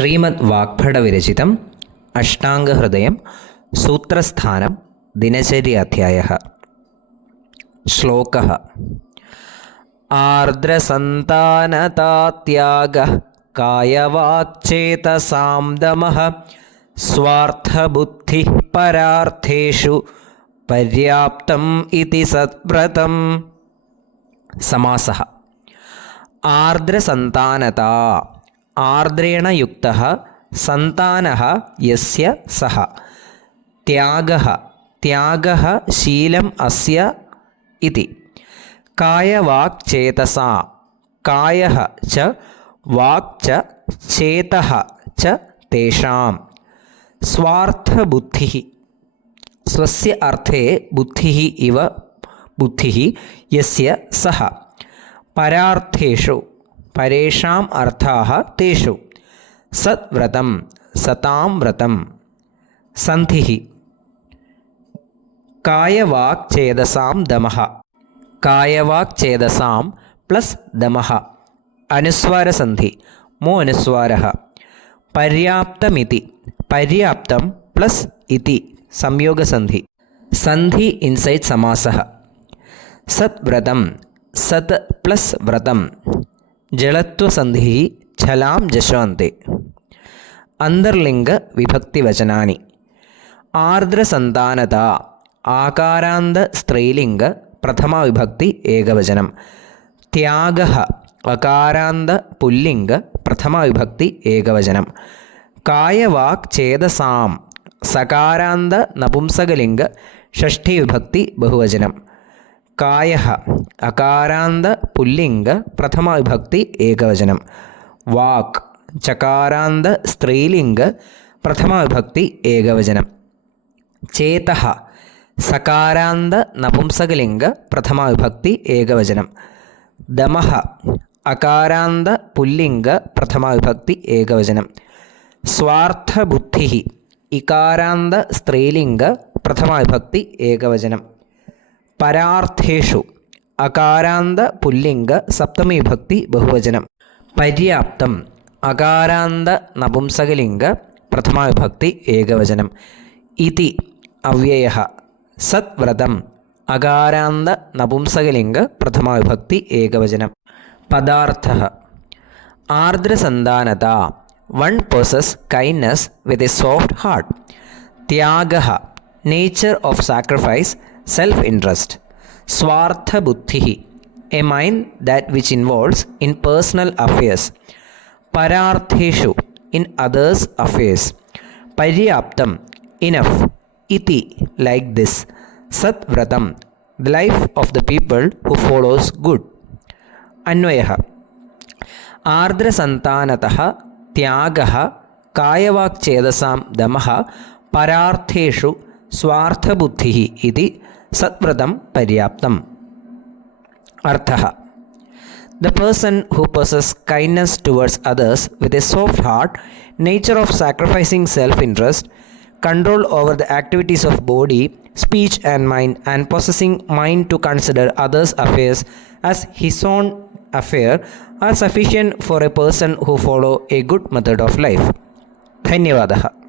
ശ്രീമദ് വാഗ്ഭടവിരചിതം അഷ്ടാംഗഹൃദയം സൂത്രസ്ഥാനം ദിനചര്യാധ്യായഃ. ശ്ലോകഃ. ആർദ്രസന്താനതാത്യാഗഃ കായവാക്ചേതസാം ദമഃ സ്വാർത്ഥബുദ്ധിഃ പരാർത്ഥേഷു പര്യാപ്തം ഇതി സത്വ്രതം. സമാസഃ. ആർദ്രസന്താനതാ ആർദ്രേണ യുക്തഃ സന്താനഃ യസ്യ സഃ. ത്യാഗഃ ത്യാഗഃ ശീലം അസ്യ ഇതി. കായവാക്ചേതസാ കായഃ ച വാക് ച ചേതഃ ച തേഷാം. സ്വാർത്ഥബുദ്ധിഃ സ്വസ്യ അർത്ഥേ ബുദ്ധിഃ ഇവ ബുദ്ധിഃ യസ്യ സഃ. പരാർത്ഥേഷു പരേഷാം അർത്ഥാഃ തേഷു. സത്വ്രതം സതാം വ്രതം. സന്ധിഃ. കായവാക്ചേതസാം ദമഃ കായവാക്ചേതസാം പ്ലസ് ദമഃ അനുസ്വാരസന്ധി മോ അനുസ്വാരഃ. പര്യാപ്തമിതി പര്യാപ്തം പ്ലസ് ഇതി സംയോഗസന്ധി. സന്ധി ഇൻസൈഡ് സമാസഃ. സത്വ്രതം സത് പ്ലസ് വ്രതം ജളത്വസന്ധിഃ ഛലാം ജശ്വാന്തെ. അന്തർലിംഗ വിഭക്തിവചനാനി. ആർദ്രസന്താനത ആകാരാന്ത സ്ത്രീലിംഗ പ്രഥമ വിഭക്തി ഏകവചനം. ത്യാഗഃ അകാരാന്ത പുല്ലിംഗ പ്രഥമ വിഭക്തി ഏകവചനം. കായവാക്ചേതസാം സകാരാന്ത നപുംസകലിംഗ ഷഷ്ഠി വിഭക്തി ബഹുവചനം. കായഃ അകാരാന്ത പുല്ലിംഗ പ്രഥമ വിഭക്തി ഏകവചനം. വാക് ചകാരാന്ത സ്ത്രീലിംഗ പ്രഥമ വിഭക്തി ഏകവചനം. ചേതഃ സകാരാന്ത നപുംസകലിംഗ പ്രഥമ വിഭക്തി ഏകവചനം. ദമഃ അകാരാന്ത പുല്ലിംഗ പ്രഥമ വിഭക്തി ഏകവചനം. സ്വാർത്ഥബുദ്ധിഃ ഇകാരാന്ത സ്ത്രീലിംഗ പ്രഥമ വിഭക്തി ഏകവചനം. പരാർത്ഥേഷു അകാരാന്ത പുല്ലിംഗ സപ്തമി വിഭക്തി ബഹുവചനം. പര്യാപ്തം അകാരാന്ത നപുംസകലിംഗ പ്രഥമ വിഭക്തി ഏകവചനം. ഇതി അവ്യയഃ. സത്വ്രതം അകാരാന്ത നപുംസകലിംഗ പ്രഥമ വിഭക്തി ഏകവചനം. പദാർത്ഥഃ. ആർദ്രസന്താനത one possesses kindness with a soft heart. ത്യാഗഃ nature of sacrifice, self-interest. സ്വാർത്ഥബുദ്ധിഃ a mind that which involves in personal affairs. പരാർത്ഥേഷു in others' affairs. പര്യാപ്തം enough. ഇതി like this. സത്വ്രതം the life of the people who follows good. അന്വയഃ. ആർദ്രസന്താനതഃ ത്യാഗഃ കായവാക്ചേതസാം ദമഃ പരാർത്ഥേഷു സ്വാർത്ഥബുദ്ധിഃ ഇതി സത്വ്രതം പര്യാപ്തം. അർത്ഥഃ. The person who possesses kindness towards others with a soft heart, nature of sacrificing self-interest, control over the activities of body, speech and mind, and possessing mind to consider others' affairs as his own affair are sufficient for a person who follow a good method of life. ധന്യവാദः.